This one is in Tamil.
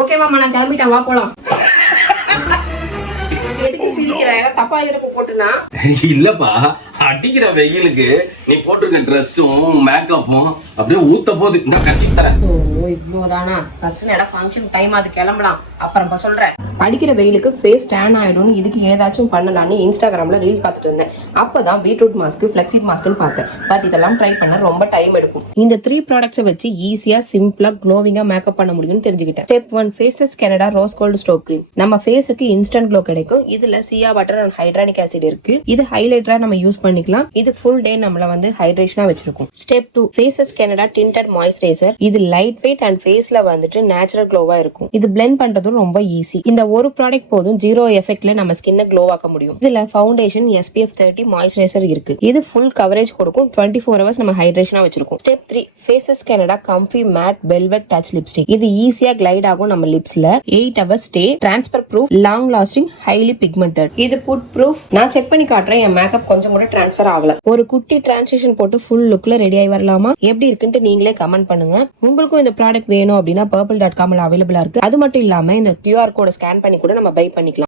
ஓகே மாமா, நான் கிளம்பிட்டேன், வா போலாம். எதுக்கு சிரிக்கிற? தப்பா இருப்பு போட்டுனா? இல்லப்பா, அடிக்கிற வெயிலுக்கு நீ போட்டிருக்க ட்ரெஸ்ஸும் மேக்கப்பும் அப்படியே ஊத்த போது. நான் கட்சி தரேன். ஓ, இவ்வளவுதானா? ஃபர்ஸ்ட் நேரா ஃபங்க்ஷன் டைம், அது கிளம்பலாம், அப்புறம் சொல்றேன். அடிக்கிற வெயிலுக்கு ஃபேஸ் டேன் ஆயிடும்னு இதுக்கு ஏதாச்சும் பண்ணலான்னு இன்ஸ்டாகிராம்ல ரீல் பார்த்துட்டு இருந்தேன். அப்பதான் பீட்ரூட் மாஸ்க், ஃபிளெக்ஸிட் மாஸ்க்னு பார்த்தேன். பட் இதெல்லாம் ட்ரை பண்ண ரொம்ப டைம் எடுக்கும். இந்த 3 ப்ராடக்ட்ஸை வச்சு ஈஸியா சிம்பிளா க்ளோவிங்கா மேக்கப் பண்ண முடியும்னு தெரிஞ்சுக்கிட்டேன். Step 1, Faces Canada rose gold strobe cream. நம்ம ஃபேஸுக்கு இன்ஸ்டன்ட் க்ளோ கிடைக்கும். இதுல shea butter and hyaluronic acid இருக்கு. இது ஹைலைட்டரா நம்ம யூஸ் பண்ணிக்கலாம். இது ஃபுல் டே நம்மள ஹைட்ரேஷனா வச்சிருக்கும். Step 2, Faces Canada tinted moisturiser. இது லைட் வெயிட் அண்ட் ஃபேஸ்ல நேச்சுரல் க்ளோவா இருக்கும். இது பிளெண்ட் பண்றதும் ரொம்ப ஈஸி. இந்த ஒரு ப்ராடக்ட் போதும், 0 எஃபெக்ட்ல நம்ம ஸ்கின்னை க்ளோ ஆக்க முடியும். இதுல ஃபவுண்டேஷன், SPF 30 மாய்ஸ்சரைசர் இருக்கு. இது ஃபுல் கவரேஜ் கொடுக்கும். 24 ஹவர்ஸ் நம்ம ஹைட்ரேஷனா வச்சிருக்கும். Step 3, Faces Canada comfy matte velvet touch lipstick. இது ஈஸியா கிளைட் ஆகும் நம்ம லிப்ஸ்ல. 8 hours stay, transfer proof, long lasting, highly pigmented. இது புட் ப்ரூஃப். நான் செக் பண்ணி காட்டுறேன், என் மேக்கப் கொஞ்சம் கூட டிரான்ஸ்பர் ஆகல. ஒரு குட்டி டிரான்சிஷன் போட்டு ஃபுல் லுக்ல ரெடி ஆகி வரலாமா? எப்படி இருக்குன்னு நீங்களே கமெண்ட் பண்ணுங்க. உங்களுக்கும் இந்த ப்ராடக்ட் வேணும் அப்படின்னா purple.com அவைலபிளா இருக்கு. அது மட்டும் இல்லாம இந்த QR கோட ஸ்கேன் பண்ணி கூட நம்ம பை பண்ணிக்கலாம்.